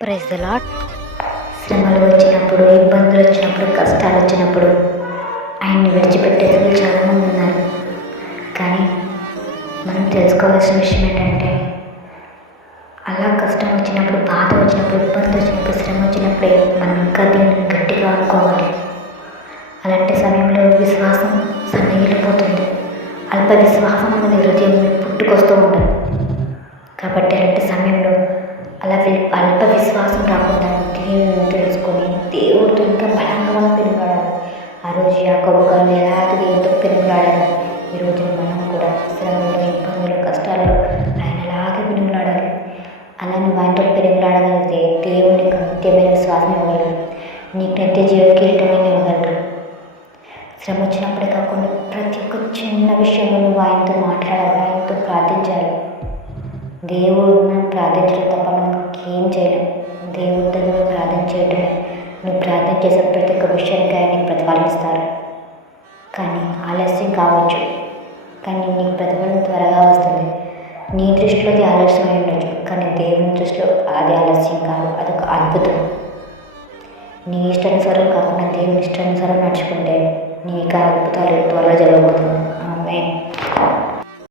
Praise the lord. శ్రమలు వచ్చినప్పుడు, ఇబ్బందులు వచ్చినప్పుడు, కష్టాలు వచ్చినప్పుడు ఆయన్ని విడిచిపెట్టేసి చాలామంది ఉన్నారు. కానీ మనం తెలుసుకోవాల్సిన విషయం ఏంటంటే, అలా కష్టం వచ్చినప్పుడు, బాధ వచ్చినప్పుడు, ఇబ్బంది వచ్చినప్పుడు, శ్రమ వచ్చినప్పుడే మనం ఇంకా దేవుని గట్టిగా అనుకోవాలి. అలాంటి సమయంలో విశ్వాసం సన్నగిలిపోతుంది. అల్ప విశ్వాసం అన్నది హృదయం పుట్టుకొస్తూ ఉంటుంది. కాబట్టి అలాంటి సమయంలో అల్ప విశ్వాసం రాకుండా దేవుని తెలుసుకొని దేవుడితో ఇంకా బలంగా మనం పెనుగాడాలి. ఆ రోజు యాకోబు గారు ఎలాంటి దేవుడితో పెనుగాడాలి. ఈరోజు మనం కూడా శ్రమలో, ఇబ్బందులు, కష్టాల్లో ఆయనలాగే పెనుగులాడాలి. అలా నువ్వు ఆయనతో పెనుగులాడగలిగితే దేవునికి నిత్యమైన విశ్వాసం ఇవ్వగలరు. నీకు నిత్య జీవ కిరీటమైన ఇవ్వగలరు. శ్రమ వచ్చినప్పుడే కాకుండా ప్రతి ఒక్క చిన్న విషయంలో నువ్వు ఆయనతో మాట్లాడాలి, ఆయనతో ప్రార్థించాలి. దేవుడు మనం ప్రార్థించడం తప్ప మనం ఏం చేయలేం. దేవుడి దగ్గర ప్రార్థన చేయటమే. నువ్వు ప్రార్థన చేసే ప్రతి ఒక్క విషయానికి ఆయనకి ప్రతిఫలిస్తారు. కానీ ఆలస్యం కావచ్చు, కానీ నీకు ప్రతిఫలం త్వరగా వస్తుంది. నీ దృష్టిలో అది ఆలస్యం అయి ఉండొచ్చు, కానీ దేవుని దృష్టిలో అది ఆలస్యం కాదు, అదొక అద్భుతం. నీ ఇష్టానుసారం కాకుండా దేవుని ఇష్టానుసారం నడుచుకుంటే నీకు అద్భుతాలు త్వరగా జరగబోతుంది. ఆమేన్.